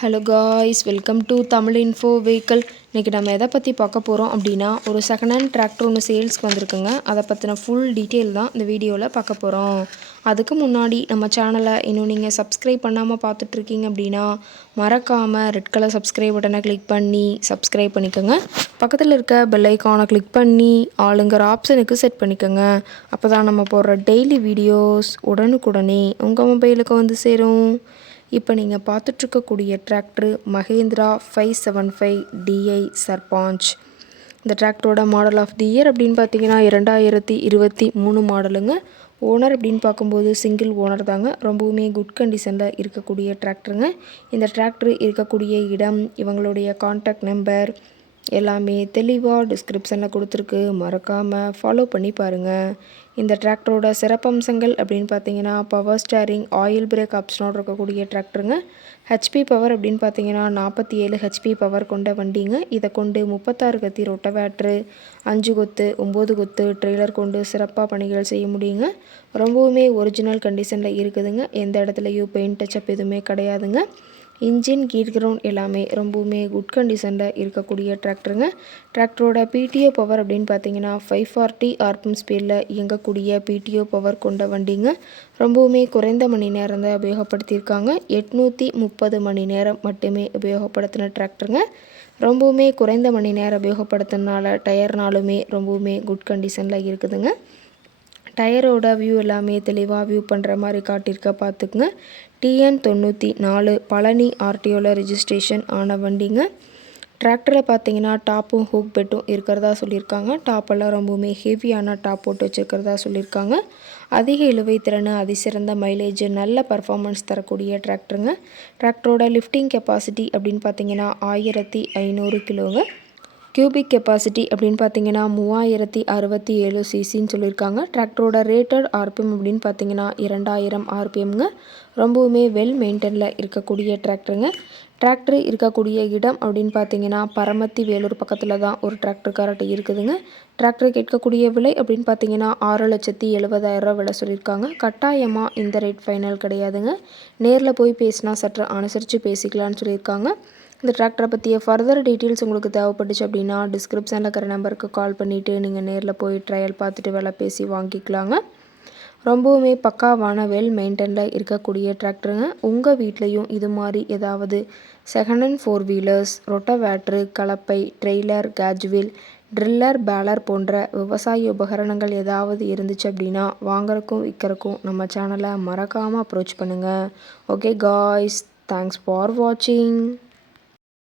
Hello guys, welcome to Tamil info vehicle. இன்றைக்கி நம்ம எதை பற்றி பார்க்க போகிறோம் அப்படின்னா, ஒரு செகண்ட் ஹேண்ட் டிராக்டர் ஒன்று சேல்ஸ்க்கு வந்திருக்குங்க. அதை பற்றின ஃபுல் டீட்டெயில் தான் இந்த வீடியோவில் பார்க்க போகிறோம். அதுக்கு முன்னாடி நம்ம சேனலை இன்னும் நீங்கள் சப்ஸ்கிரைப் பண்ணாமல் பார்த்துட்ருக்கீங்க அப்படின்னா, மறக்காமல் ரெட் கலர் சப்ஸ்கிரைப் பட்டனை கிளிக் பண்ணி சப்ஸ்கிரைப் பண்ணிக்கோங்க. பக்கத்தில் இருக்க பெல் ஐக்கானை கிளிக் பண்ணி ஆளுங்கிற ஆப்ஷனுக்கு செட் பண்ணிக்கோங்க. அப்போ தான் நம்ம போடுற டெய்லி வீடியோஸ் உடனுக்குடனே உங்கள் மொபைலுக்கு வந்து சேரும். இப்போ நீங்கள் பார்த்துட்ருக்கக்கூடிய டிராக்டர் மஹேந்திரா 575 டிஐ சர்பாஞ்ச். இந்த டிராக்டரோட மாடல் ஆஃப் தி இயர் அப்படின்னு பார்த்தீங்கன்னா 2023 மாடலுங்க. ஓனர் அப்படின்னு பார்க்கும்போது சிங்கிள் ஓனர் தாங்க. ரொம்பவுமே குட் கண்டிஷனில் இருக்கக்கூடிய டிராக்டருங்க. இந்த டிராக்டர் இருக்கக்கூடிய இடம், இவங்களுடைய கான்டாக்ட் நம்பர் எல்லாமே தெளிவாக டிஸ்கிரிப்ஷனில் கொடுத்துருக்கு. மறக்காமல் ஃபாலோ பண்ணி பாருங்கள். இந்த டிராக்டரோட சிறப்பம்சங்கள் அப்படின்னு பார்த்தீங்கன்னா, பவர் ஸ்டேரிங், ஆயில் பிரேக் ஆப்ஷனோடு இருக்கக்கூடிய டிராக்டருங்க. ஹெச்பி பவர் அப்படின்னு பார்த்தீங்கன்னா 47 ஹெச்பி பவர் கொண்ட வண்டிங்க. இதை கொண்டு 36 கத்தி ரொட்டவேட்ரு, 5 கொத்து 9 கொத்து ட்ரெய்லர் கொண்டு சிறப்பாக பணிகள் செய்ய முடியுங்க. ரொம்பவுமே ஒரிஜினல் கண்டிஷனில் இருக்குதுங்க. எந்த இடத்துலையும் பெயிண்ட் டச்சப் எதுவுமே கிடையாதுங்க. இன்ஜின், கீர் கிரவுண்ட் எல்லாமே ரொம்பவுமே குட் கண்டிஷனில் இருக்கக்கூடிய டிராக்டருங்க. டிராக்டரோட பிடிஓ பவர் அப்படின்னு பார்த்தீங்கன்னா 540 ஆர்பிஎம் ஸ்பீடில் இயங்கக்கூடிய பிடிஓ பவர் கொண்ட வண்டிங்க. ரொம்பவுமே குறைந்த மணி நேரம் தான் உபயோகப்படுத்தியிருக்காங்க. 830 மணி நேரம் மட்டுமே உபயோகப்படுத்தின டிராக்டருங்க. ரொம்பவுமே குறைந்த மணி நேரம் உபயோகப்படுத்தினால டயர்னாலுமே ரொம்பவுமே குட் கண்டிஷனில் இருக்குதுங்க. டயரோட வியூ எல்லாமே தெளிவாக வியூ பண்ணுற மாதிரி காட்டியிருக்க பார்த்துக்குங்க. TN 94 பழனி ஆர்டிஓவில் ரெஜிஸ்ட்ரேஷன் ஆன வண்டிங்க. டிராக்டரில் பார்த்தீங்கன்னா டாப்பும் ஹூக் பெட்டும் இருக்கிறதா சொல்லியிருக்காங்க. டாப்பெல்லாம் ரொம்பவுமே ஹெவியான டாப் போட்டு வச்சுருக்கிறதா சொல்லியிருக்காங்க. அதிக இழுவை திறன், அதிசிறந்த மைலேஜ், நல்ல பர்ஃபார்மன்ஸ் தரக்கூடிய டிராக்டருங்க. டிராக்டரோட லிஃப்டிங் கெப்பாசிட்டி அப்படின்னு பார்த்தீங்கன்னா 1500 கிலோங்க. கியூபிக் கெப்பாசிட்டி அப்படின்னு பார்த்தீங்கன்னா 3067 சிசின்னு சொல்லியிருக்காங்க. டிராக்டரோட ரேட்டட் ஆர்பிஎம் அப்படின்னு பார்த்தீங்கன்னா 2000 ஆர்பிஎம்ங்க. ரொம்பவுமே வெல் மெயின்டெனில் இருக்கக்கூடிய டிராக்டருங்க. டிராக்டர் இருக்கக்கூடிய இடம் அப்படின்னு பார்த்தீங்கன்னா பரமத்தி வேலூர் பக்கத்தில் தான் ஒரு டிராக்டர் கரெக்ட் இருக்குதுங்க. டிராக்டர் கேட்கக்கூடிய விலை அப்படின்னு பார்த்தீங்கன்னா 6,70,000 விலை சொல்லியிருக்காங்க. கட்டாயமாக இந்த ரேட் ஃபைனல் கிடையாதுங்க. நேரில் போய் பேசினா சற்று அனுசரித்து பேசிக்கலான்னு சொல்லியிருக்காங்க. இந்த டிராக்டரை பற்றிய ஃபர்தர் டீட்டெயில்ஸ் உங்களுக்கு தேவைப்பட்டுச்சு அப்படின்னா டிஸ்கிரிப்ஷனில் இருக்கிற நம்பருக்கு கால் பண்ணிவிட்டு நீங்கள் நேரில் போய் ட்ரையல் பார்த்துட்டு விலை பேசி வாங்கிக்கலாங்க. ரொம்பவுமே பக்காவான வெல் மெயின்டெனில் இருக்கக்கூடிய டிராக்டருங்க. உங்கள் வீட்லேயும் இது மாதிரி ஏதாவது செகண்ட் ஹேண்ட் 4 வீலர்ஸ், ரொட்டவேட்ரு, கலப்பை, ட்ரெய்லர், கேஜ்வில், ட்ரில்லர், பேலர் போன்ற விவசாய உபகரணங்கள் ஏதாவது இருந்துச்சு அப்படின்னா வாங்குறக்கும் விற்கிறக்கும் நம்ம சேனலை மறக்காமல் அப்ரோச் பண்ணுங்கள். ஓகே காய்ஸ், தேங்க்ஸ் ஃபார் வாட்சிங்.